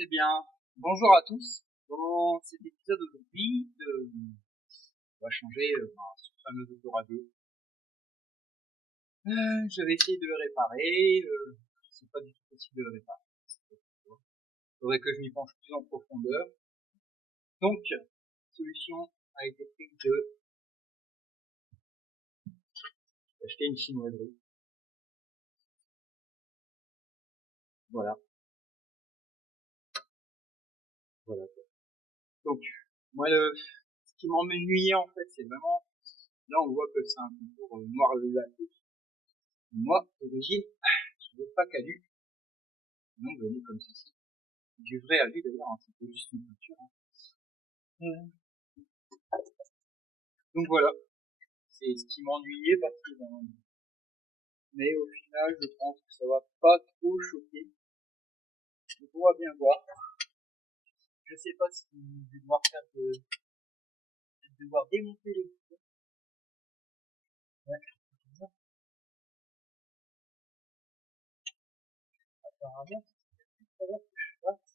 Eh bien, bonjour à tous. Dans cet épisode aujourd'hui, on va changer ce fameux autoradio. Je vais essayer de le réparer. C'est pas du tout possible de le réparer. Il faudrait que je m'y penche plus en profondeur. Donc, la solution a été prise d'acheter une chinoiserie. Voilà. Donc, moi, ce qui m'ennuyait en fait, c'est vraiment, là on voit que c'est un contour noir laté. Moi, d'origine, je ne veux pas calu. Donc, venez comme ceci. Du vrai avis d'ailleurs, hein, c'était juste une peinture. Hein. Donc voilà, c'est ce qui m'ennuyait particulièrement. Mais au final, je pense que ça va pas trop choquer. Donc on va bien voir. Je sais pas si je vais devoir devoir démonter les boutons. Ouais. Apparemment, ça va que je fasse.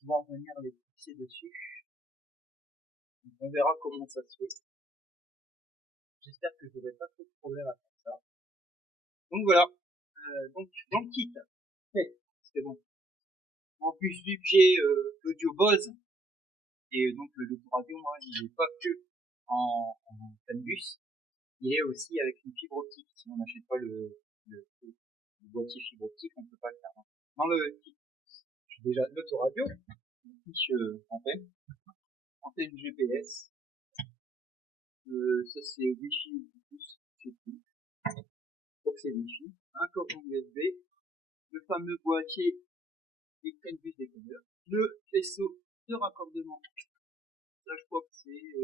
Pouvoir venir les fixer dessus. Donc on verra comment ça se fait. J'espère que je n'aurai pas trop de problème à faire ça. Donc voilà. Donc dans le kit, c'est bon. En plus, vu que j'ai l'audio Bose, et donc l'autoradio, moi, il n'est pas que en Canbus, il est aussi avec une fibre optique. Si on n'achète pas le boîtier fibre optique, on ne peut pas le faire. Dans le kit, j'ai déjà l'autoradio, une fiche antenne GPS, ça c'est Wi-Fi ou Bluetooth, c'est tout. Donc c'est Wi-Fi, un cordon USB, le fameux boîtier des Canbus décodeurs, le faisceau de raccordement. Là, je crois que c'est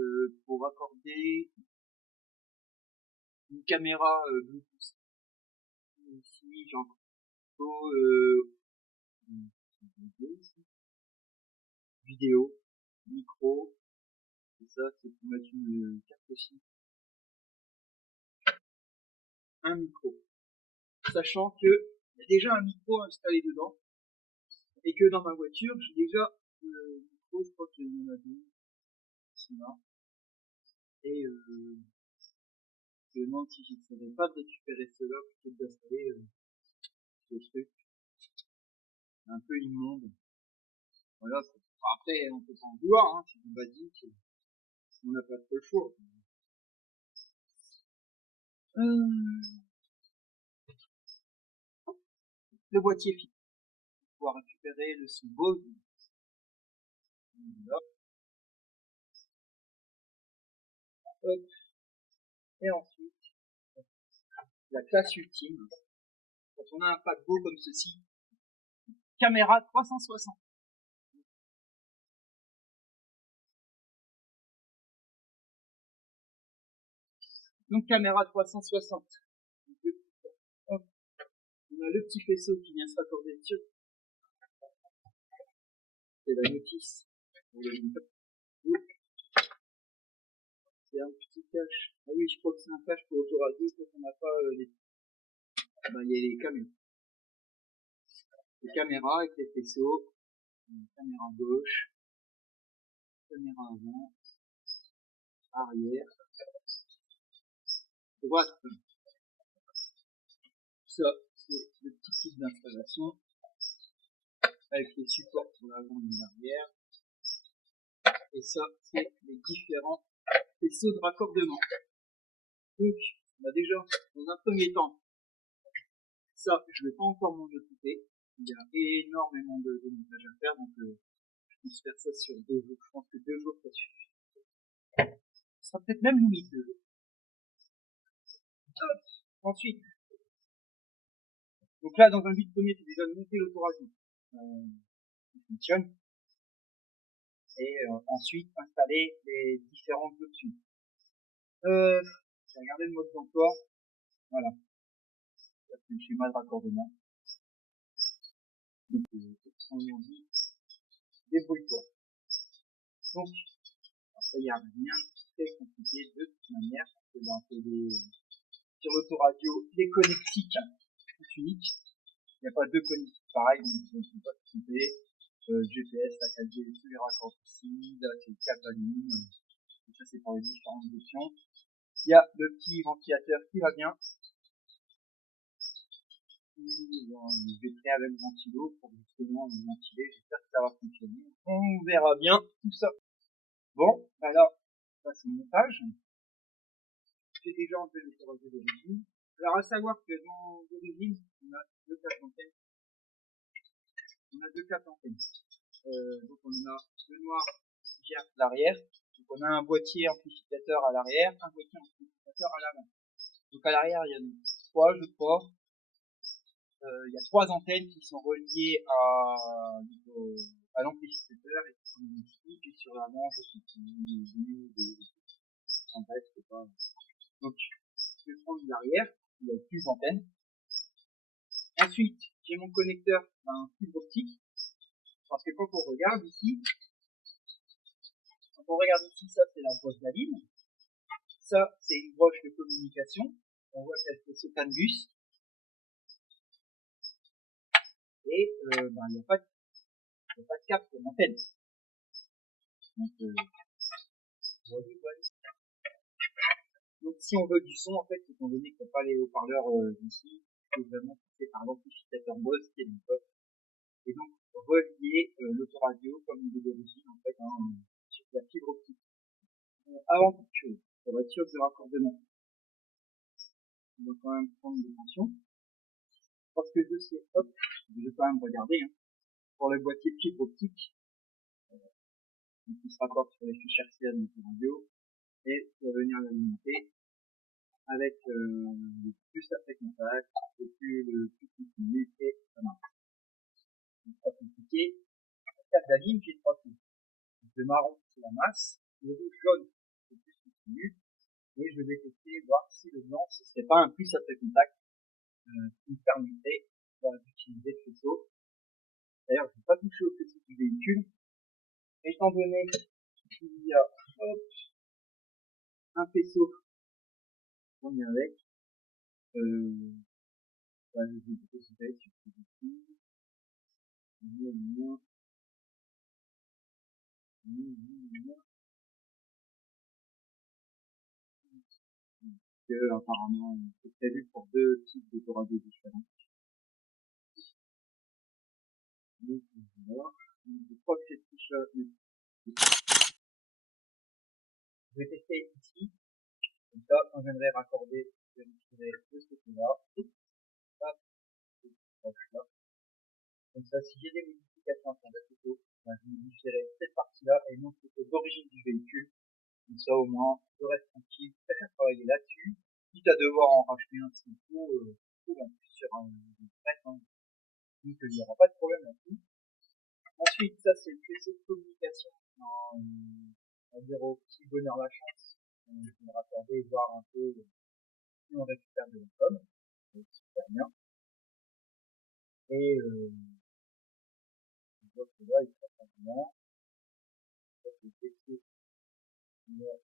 pour raccorder une caméra Bluetooth. Ici, j'ai encore vidéo, micro, et ça, c'est pour mettre une carte SIM. Un micro. Sachant que il y a déjà un micro installé dedans, et que dans ma voiture, j'ai déjà le micro, je crois qu'il y en a deux, ici là. Et je me demande si j'essaierai pas de récupérer cela plutôt que d'installer ce truc. C'est un peu immonde. Voilà. Après, on peut pas en vouloir, hein, c'est du basique. On n'a pas trop le choix. Le boîtier fixe. Pour pouvoir récupérer le son Bose. Hop. Et ensuite, la classe ultime. Quand on a un paquebot comme ceci, caméra 360. Donc caméra 360. Hop. On a le petit faisceau qui vient se raccorder dessus. C'est la notice. C'est un petit cache. Ah oui, je crois que c'est un cache pour autoradio parce qu'on n'a pas les. Ben, il y a les camions. Les caméras avec les faisceaux. Caméra gauche. Caméra avant. Arrière. Droite. Ça, c'est le petit kit d'installation. Avec les supports pour l'avant et l'arrière. Et ça, c'est les différents faisceaux de raccordement. Donc, on a déjà, dans un premier temps, ça, je ne vais pas encore m'en occuper. Il y a énormément de montage à faire, donc je pense faire ça sur 2 jours. Je pense que 2 jours, ça suffit. Ce sera peut-être même limite 2 jours. Hop. Ensuite, donc là, dans un but premier, c'est déjà de monter l'autoradio qui fonctionne. Et ensuite, installer les différentes options. J'ai regardé le mode d'emploi. Voilà. C'est le schéma de raccordement. Donc, on dit, débrouille-toi. Donc, après, il n'y a rien de très compliqué de toute manière. Parce que sur l'autoradio, les connectiques sont uniques. Il n'y a pas deux connectiques pareils, donc je ne suis pas trompé. GPS, la 4G, tous les raccourcis, là c'est le câble aluminium, ça c'est pour les différentes options. Il y a le petit ventilateur qui va bien. Je vais créer avec le ventilo pour justement le ventiler, j'espère que ça va fonctionner. On verra bien tout ça. Bon, alors, ça c'est mon montage. J'ai déjà enlevé le corrosé d'origine. Alors à savoir que dans l'origine, on a deux câbles antennes. Donc on a le noir qui gère l'arrière. Donc on a un boîtier amplificateur à l'arrière, un boîtier amplificateur à l'avant. Donc à l'arrière, il y a trois, je crois. Il y a trois antennes qui sont reliées à l'amplificateur et qui sont ici, et sur l'avant, je sais plus, en bref, c'est pas. Donc, je vais prendre l'arrière, il y a plus d'antennes. Ensuite, j'ai mon connecteur d'un fibre optique, parce que quand on regarde ici, ça c'est la broche d'Aline. Ça, c'est une broche de communication. On voit qu'elle fait ce bus. Et il n'y a pas de câble pour l'antenne. Donc, donc, si on veut du son, en fait, étant donné qu'on n'a pas les haut-parleurs d'ici, il faut vraiment passer par l'amplificateur Bose qui est une poche. Et donc, relier l'autoradio comme il est d'origine, en fait, sur la fibre optique. Avant toute chose, pour être sûr de raccordement, on va quand même prendre des tensions. Parce que je sais, hop, je vais quand même regarder, pour le boîtier de fibre optique, qui se raccorde sur les fiches RCA de l'autoradio, et on va venir l'alimenter avec le plus après contact, le plus continu, et ça marche. C'est pas compliqué. En cas d'alim, j'ai trois coups. Le marron, c'est la masse, le rouge jaune, c'est le plus continu, et je vais tester, voir si le blanc, ce serait pas un plus après contact, qui me permettrait d'utiliser le faisceau. D'ailleurs, je ne vais pas toucher au faisceau du véhicule, étant donné qu'il y a, un faisceau qu'on est avec, je vais déposer sur ce véhicule. Apparemment, c'est prévu pour deux types d'autoradio différents. Donc, voilà. Je crois que cette fiche-là, je vais tester ici. Comme ça, quand je viendrai raccorder, je vais retirer de ce côté-là. Hop, là. Comme ça, si j'ai des modifications à faire de photo, je modifierai cette partie-là et non photo d'origine du véhicule. Comme ça, au moins, je reste tranquille, je préfère travailler là-dessus, quitte à devoir en racheter un s'il faut, en plus sur un prêt, donc il n'y aura pas de problème là-dessus. Ensuite, ça c'est le PC de communication, on va dire au petit bonheur la chance, on va raccorder et voir un peu si on récupère de la com, c'est super bien. Et on voit que là, il passe un moment, le PC, il y a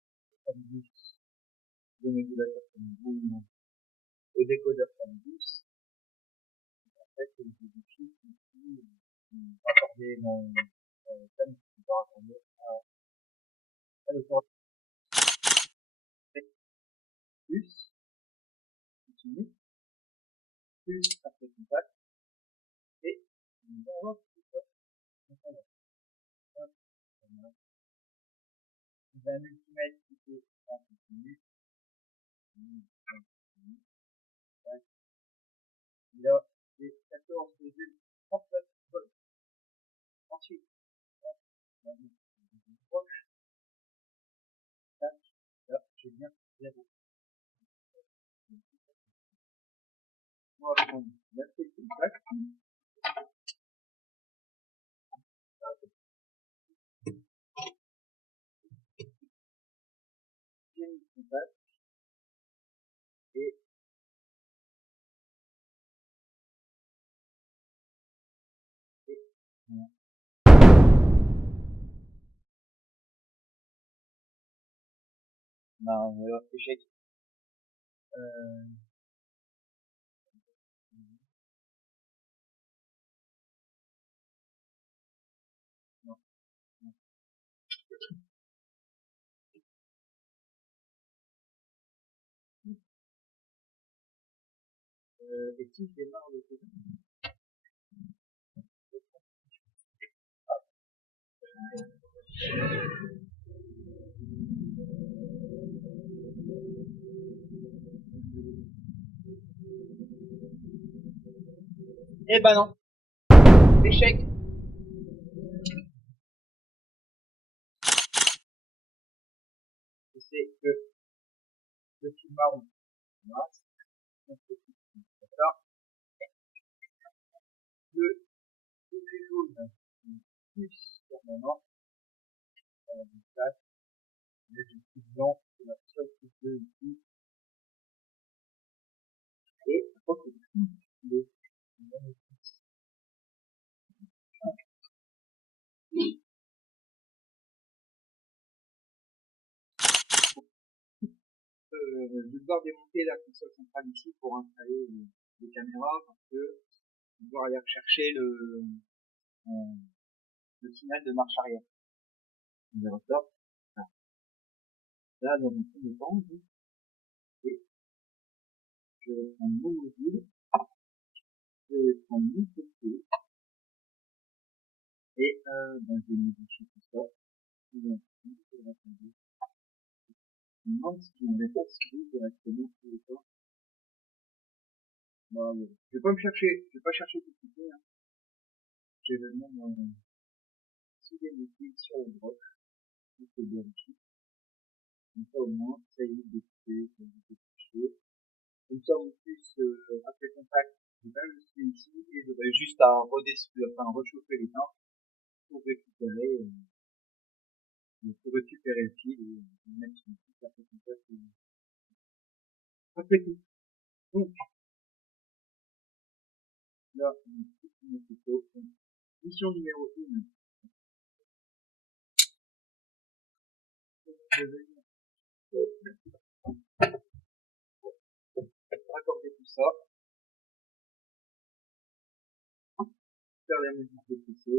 Samgus, le modulateur Samgus, le décodeur Samgus. En fait, je vérifie ici, raccorder mon thème qui va raccorder à l'autoradio plus, continue, plus après contact, et on va voir tout ça. Donc, on va un multimètre qui fait en continu. Et là, j'ai 14,39 volts. Ensuite, on va mettre une proche. Tac, là, j'ai bien 0. On va prendre la clé de contact. J'ai mis le contact. Et voilà. Voilà, échec. Et si je démarre le truc. Eh ben non. Échec. C'est que le fil marron. Voilà. Le fil jaune. Plus permanent. Là, le fil blanc. C'est la seule qui peut ici. Et je crois que le je vais devoir démonter la console centrale ici pour installer les caméras parce que je vais devoir aller rechercher le signal de marche arrière. On verra ça. Là, dans un premier temps, et je vais prendre mon module, je vais prendre mon PC, et je vais modifier tout ça. Je me demande si je n'avais pas suivi directement tout le temps. Je vais pas chercher tout de suite, hein. Je vais même souder mes fils sur le bloc, je vais vérifier. Comme ça au moins, ça évite de couper, ça évite de toucher. Comme ça en plus, après contact, je vais le souder ici, et j'aurai juste à rechauffer les temps pour récupérer le fil et mettre une petite après contact. Après tout. Donc, là, on a tout une photo. Mission numéro 1. Je vais raccorder tout ça, faire la musique de PC.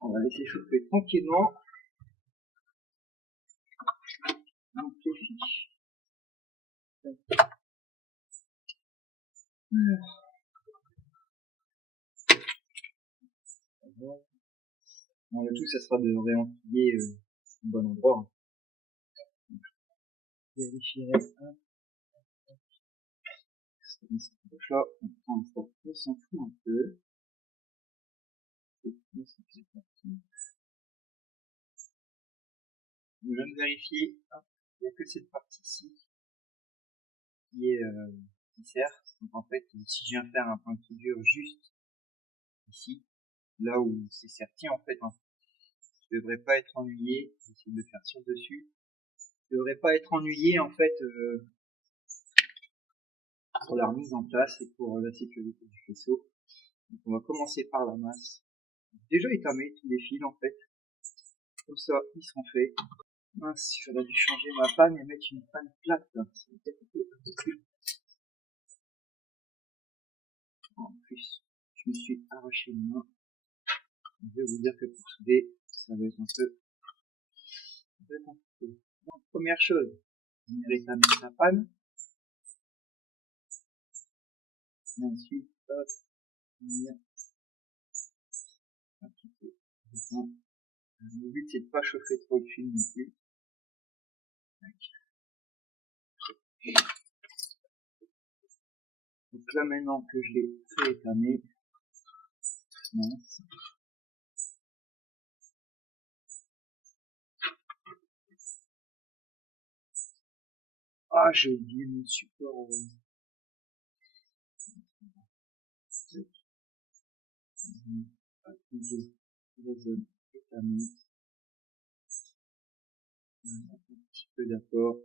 On va laisser chauffer tranquillement. Donc les fiches. Bon, le tout, ça sera de réenfiler au bon endroit. Je vérifierai un. Là, on s'en fout un peu. Je viens de vérifier. Il n'y a que cette partie-ci qui sert. Donc en fait, si je viens faire un point de soudure juste ici, là où c'est serti en fait, hein, je devrais pas être ennuyé. J'essaie de le faire sur dessus. Je devrais pas être ennuyé en fait pour la remise en place et pour la sécurité du faisceau. Donc on va commencer par la masse. Déjà étamé tous les fils en fait. Comme ça, ils seront faits. Mince, j'aurais dû changer ma panne et mettre une panne plate. En plus, je me suis arraché une main. Je vais vous dire que pour souder, ça va être un peu compliqué. Donc, première chose, venir étamer la panne. Et ensuite, venir un petit peu. Le but, c'est de pas chauffer trop le fil non plus. Donc là, maintenant que je l'ai fait étamer, mince. Ah, j'ai oublié mon support. La zone étamée. Un petit peu d'accord.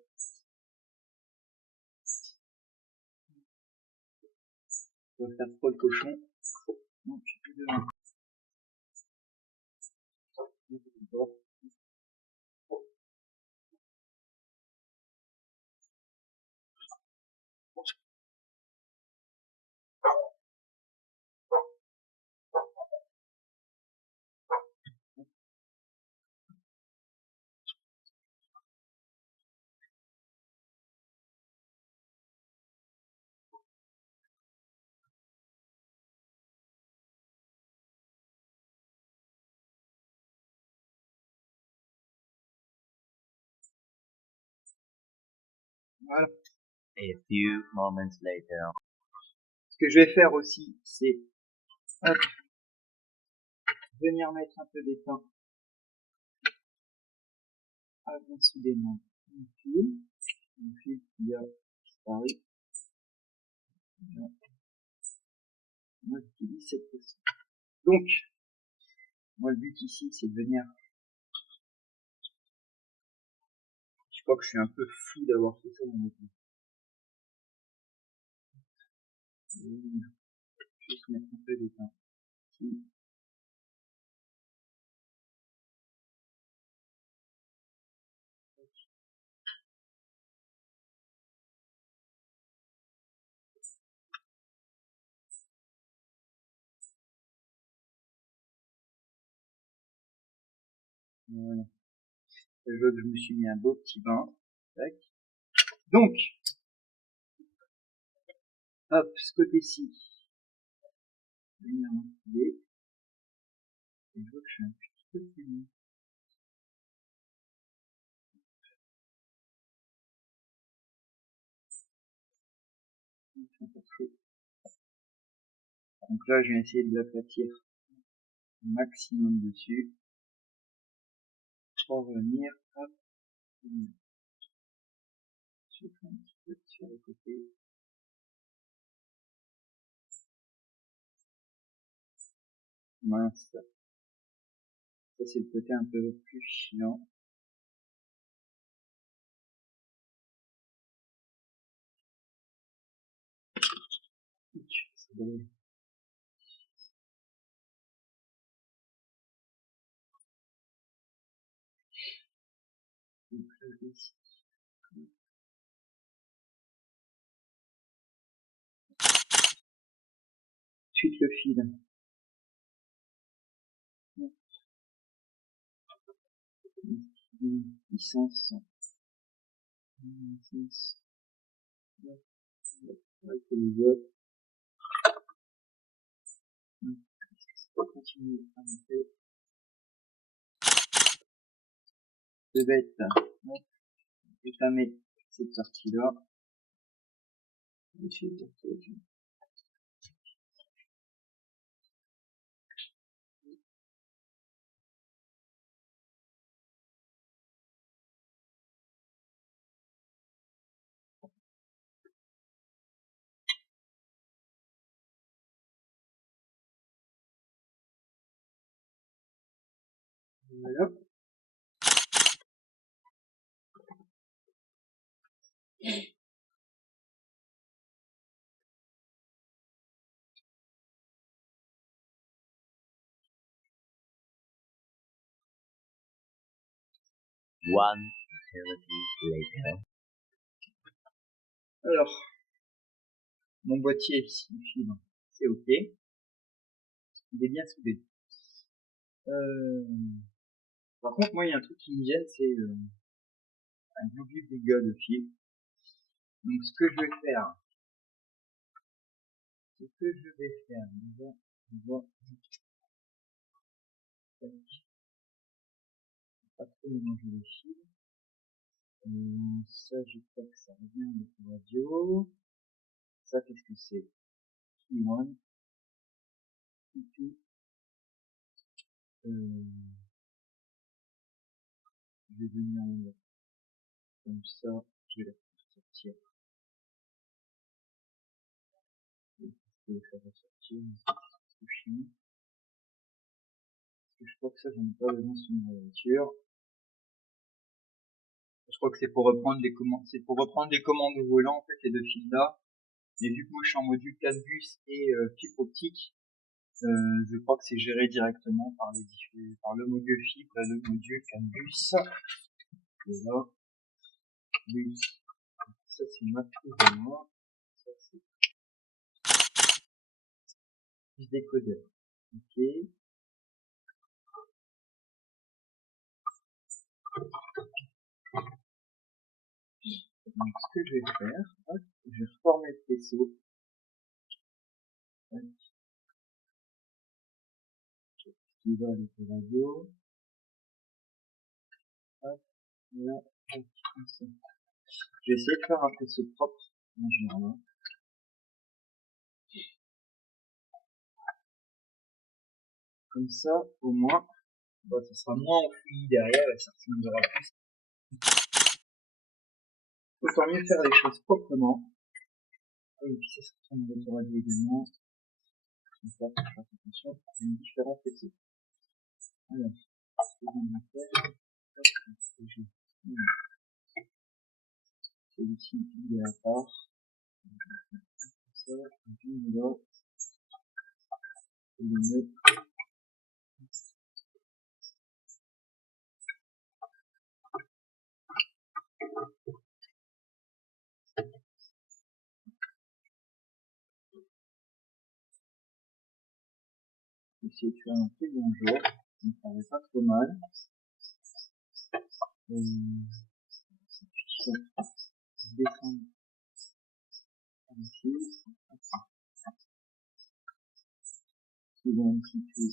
On va faire trop le cochon. Donc, de Voilà. A few moments later. Ce que je vais faire aussi, c'est venir mettre un peu d'étain avant soudainement mon fil qui a disparu. Moi, j'utilise cette façon. Donc, moi, le but ici, c'est de venir. Je crois que je suis un peu fou d'avoir fait ça dans mon coup. Je vais venir juste mettre un peu d'étain ici. Voilà. Je vois que je me suis mis un beau petit bain. Tac. Donc, hop, ce côté-ci. Je vais venir m'enfiler. Et je vois que je suis un petit peu plus loin. Donc là, je vais essayer de l'aplatir au maximum dessus. Pour venir, hop, je fais un petit peu sur le côté. Mince. Ça, c'est le côté un peu plus chiant. C'est drôle. Donc là, ici. Ensuite, le fil. Licence. Licence. Avec les autres. On va continuer à monter. C'est bête. Et ça met cette partie-là. Voilà. One eternity later. Alors, mon boîtier sans fil, c'est ok. Il est bien soudé. Par contre, moi, il y a un truc qui me gêne, c'est un gloubi-boulga de fil. Donc, ce que je vais faire, déjà, on va pas trop mélanger les fils. Ça, je crois que ça revient avec le radio. Ça, qu'est-ce que c'est? T1. T2. Je vais venir comme ça, je vais la faire sortir. Je vais la faire ressortir, mais c'est trop chiant. Parce que je crois que ça, j'en ai pas besoin sur ma voiture. Je crois que c'est pour reprendre les commandes, au volant, en fait, les deux fils là. Et vu que moi, je suis en module CAN-bus et fibre optique, je crois que c'est géré directement par le module fibre et le module CAN-bus. Voilà. Bus. Ça, c'est ma prise de moi. Ça, c'est plus décodeur. Ok. Donc, ce que je vais faire, hop, je vais reformer le faisceau. Hop. Qui va avec le radio. Hop, là, hop, comme ça. Je vais essayer de faire un faisceau propre en général. Comme ça, au moins, bah, ça sera moins enfoui derrière et ça ressemblera plus. Autant mieux faire les choses proprement. Et puis ça ressemblera également. Comme ça, faut faire attention à une différence faisceaux. Alors, ce que je vais faire, celui-ci, il est à part. Comme ça, je mets là. Et le mets. Essayer de faire un très bon jour. Ça me paraît pas trop mal. Descendre ici. Suivant un petit peu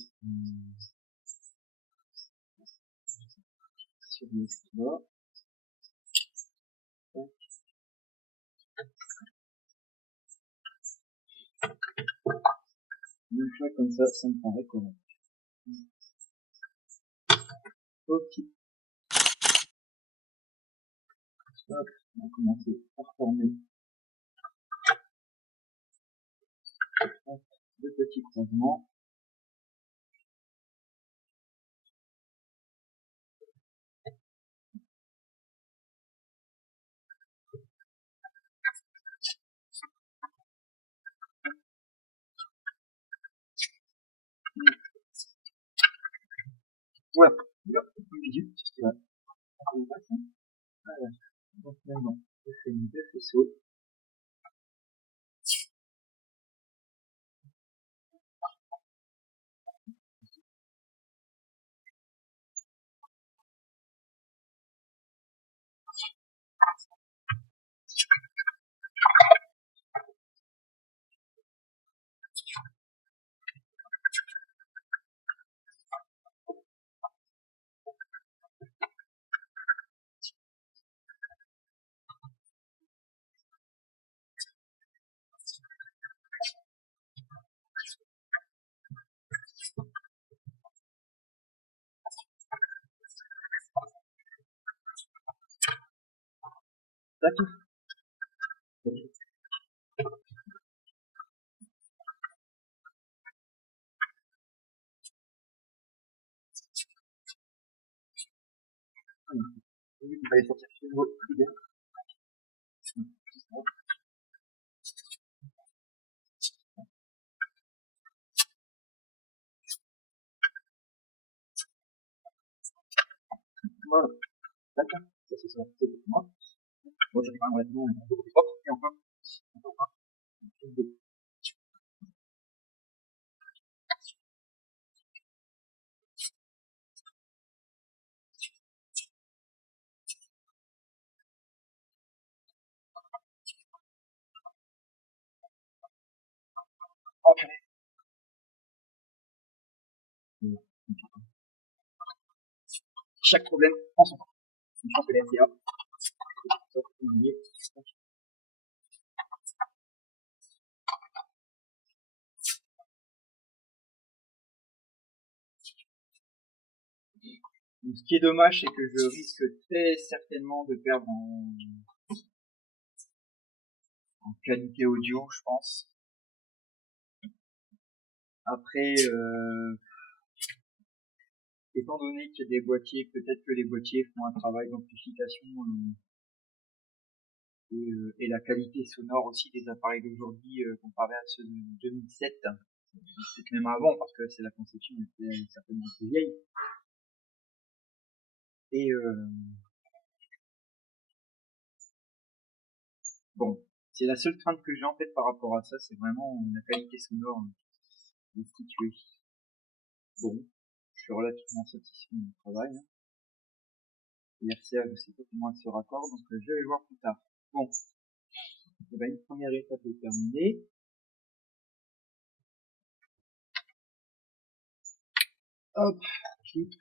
sur le là. Une fois comme ça, ça me paraît correct. Ok. Hop, on va commencer par former deux petits croisements. Voilà. Voilà. Donc maintenant, je fais mes deux faisceaux. D'accord. Il va aller sortir chez vous. Voilà. D'accord. Ça, c'est ça. C'est pour moi. Bon, ça fait un vêtement beaucoup plus propre. Et encore. Ok. Chaque problème prend son temps. Je pense que les MCA, donc, ce qui est dommage, c'est que je risque très certainement de perdre en qualité audio, je pense. Après, étant donné qu'il y a des boîtiers, peut-être que les boîtiers font un travail d'amplification et la qualité sonore aussi des appareils d'aujourd'hui comparée à ceux de 2007, peut-être même avant, parce que c'est la conception était certainement plus vieille. Et bon, c'est la seule crainte que j'ai en fait par rapport à ça, c'est vraiment la qualité sonore instituée. Bon, je suis relativement satisfait de mon travail. Hein. RCA, je sais pas comment elle se raccorde, donc je vais voir plus tard. Bon, et ben, une première étape est terminée. Hop, clip.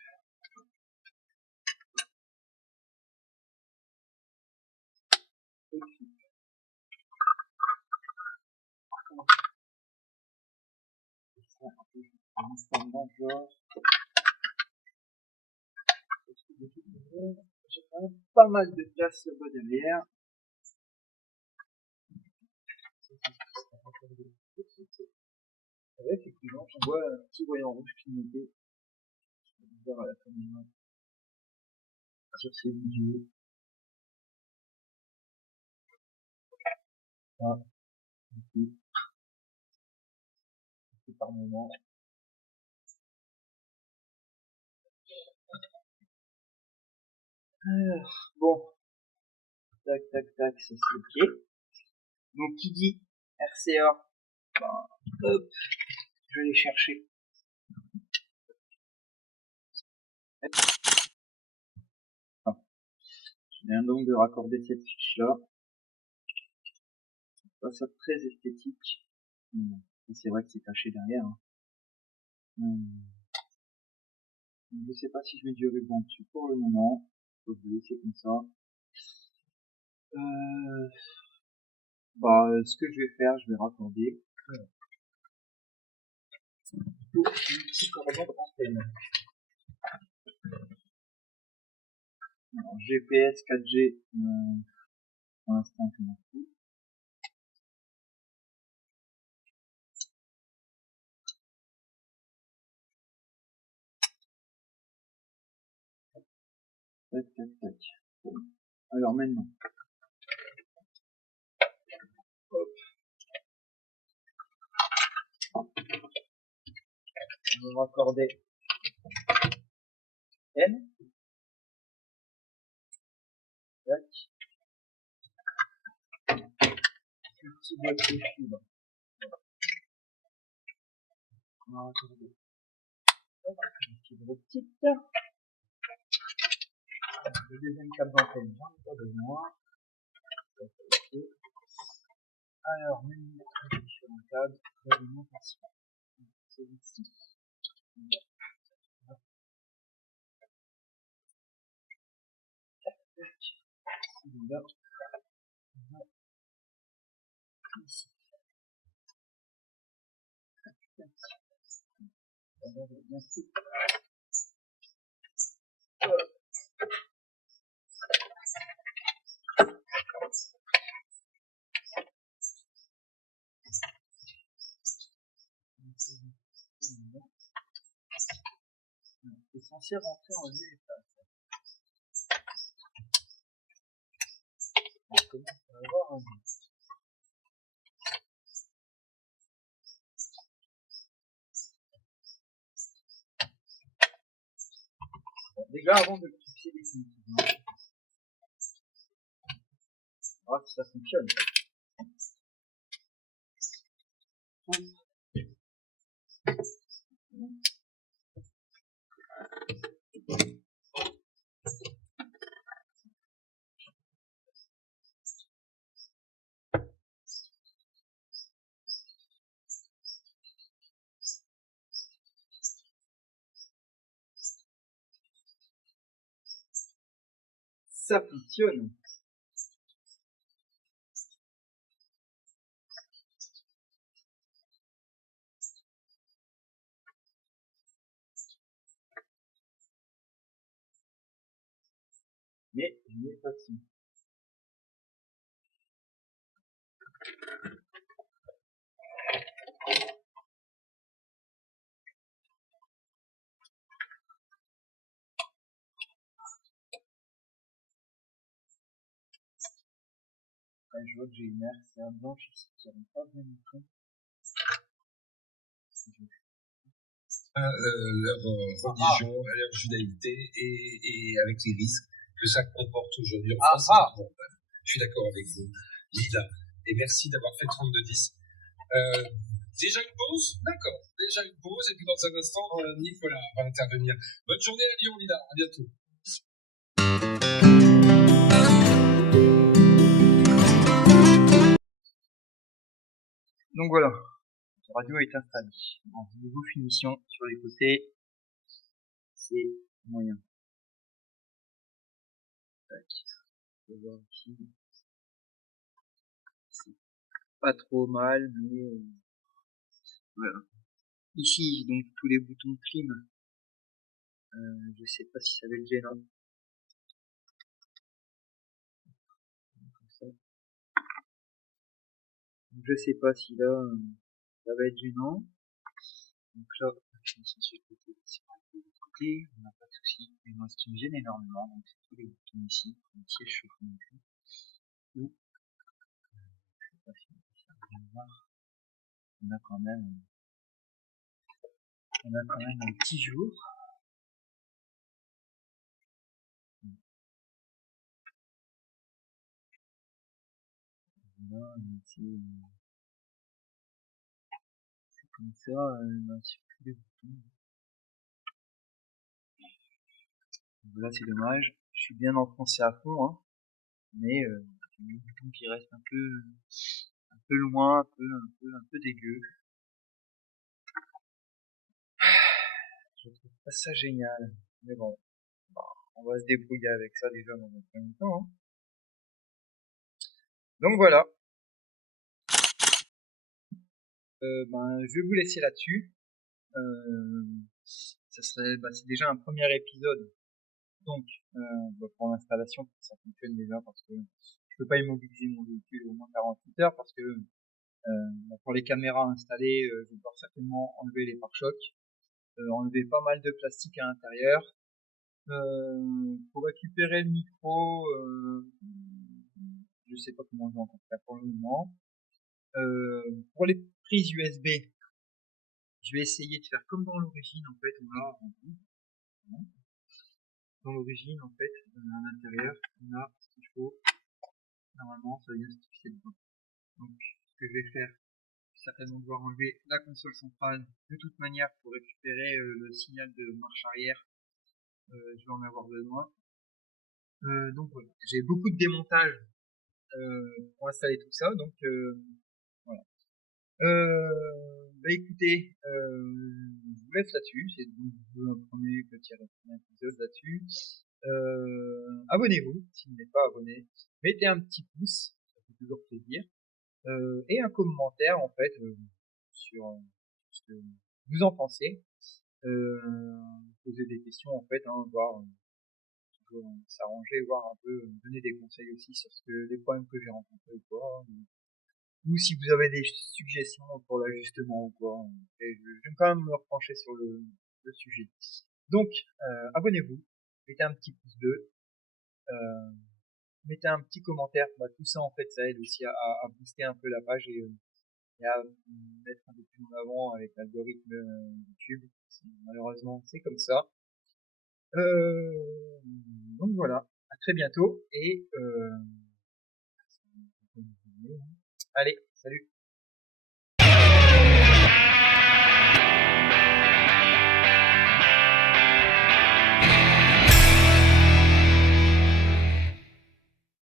Un standard genre. J'ai quand même pas mal de place là-bas derrière. Ouais, effectivement, je vois un petit voyant rouge clignoter. Je vais voir à la caméra sur ces vidéos. Ah, ok. C'est par moment. Alors, bon. Tac, tac, tac, ça c'est ok. Donc, qui dit RCA, ben, hop, je vais les chercher. Ah, je viens donc de raccorder cette fiche-là. Pas ça très esthétique. C'est vrai que c'est caché derrière. Hein. Je sais pas si je mets du ruban dessus pour le moment. Donc je vais laisser comme ça. Ce que je vais faire, je vais raccorder tout un petit cordon antenne. Alors, GPS 4G, pour l'instant, je m'en fous. Tac, tac, tac. Bon. Alors maintenant. Hop. On va raccorder N. Tac. Un petit boîtier fibre. On va raccorder. Hop, une fibre optique. Le deuxième câble d'antenne, j'en ai pas besoin. Alors, même sur un câble d'alimentation. C'est ici. Là, ici. C'est censé rentrer en UFA. On commence à avoir un doute. Déjà, avant de le fixer définitivement, on va voir si ça fonctionne. Ça fonctionne. Mais je n'ai pas de son. Ouais, je vois que j'ai une RCA blanche ici qui n'arrive pas à bien montrer. Leur religion, à leur judaïté et avec les risques que ça comporte aujourd'hui en France. Je suis d'accord avec vous, Lila. Et merci d'avoir fait 32-10. Déjà une pause? D'accord. Déjà une pause. Et puis dans un instant, Nicolas va intervenir. Bonne journée à Lyon, Lila. À bientôt. Donc voilà. La radio est installée. En niveau finition sur les côtés, c'est moyen. Tac. On va voir ici. C'est pas trop mal, mais voilà. Ici, donc, tous les boutons de clim. Je sais pas si ça va être gênant. Comme ça. Donc, je sais pas si là, ça va être gênant. Donc là, je me suis sur le côté, c'est pas de l'autre côté, on n'a pas de souci. Et moi, ce qui me gêne énormément, donc c'est tous les boutons ici, comme siège chauffe non plus. Ou, je sais pas si on peut faire bien voir, on a quand même un petit jour. Voilà, ici, c'est comme ça, sur tous les boutons. Voilà, c'est dommage. Je suis bien enfoncé à fond, hein, mais c'est le bouton qui reste un peu loin, un peu dégueu. Je trouve pas ça génial, mais bon, on va se débrouiller avec ça déjà dans un premier temps. Hein. Donc voilà. Je vais vous laisser là-dessus. Ça serait, c'est déjà un premier épisode. Donc, pour l'installation, ça fonctionne déjà parce que je peux pas immobiliser mon véhicule au moins 48 heures parce que pour les caméras installées, je vais devoir certainement enlever les pare-chocs, enlever pas mal de plastique à l'intérieur. Pour récupérer le micro, je sais pas comment je vais encore faire pour le moment. Pour les prises USB, je vais essayer de faire comme dans l'origine en fait. Dans l'origine en fait, à l'intérieur, on a ce qu'il faut. Normalement, ça vient se fixer dedans. Donc, ce que je vais faire, je vais certainement devoir enlever la console centrale de toute manière pour récupérer le signal de marche arrière. Je vais en avoir besoin. Donc voilà, j'ai beaucoup de démontage pour installer tout ça. Donc voilà. Écoutez, je vous laisse là-dessus. C'est donc un premier petit épisode là-dessus. Abonnez-vous si vous n'êtes pas abonné. Mettez un petit pouce, ça fait toujours plaisir. Et un commentaire en fait sur ce que vous en pensez. Poser des questions en fait, hein, voir toujours s'arranger, voir un peu, donner des conseils aussi sur ce que les problèmes que j'ai rencontrés ou quoi. Ou si vous avez des suggestions pour l'ajustement ou quoi. Et je vais quand même me repencher sur le sujet. Donc, abonnez-vous, mettez un petit pouce bleu, mettez un petit commentaire. Tout ça, en fait, ça aide aussi à booster un peu la page et à mettre un peu plus en avant avec l'algorithme YouTube. Malheureusement, c'est comme ça. Donc voilà, à très bientôt et allez.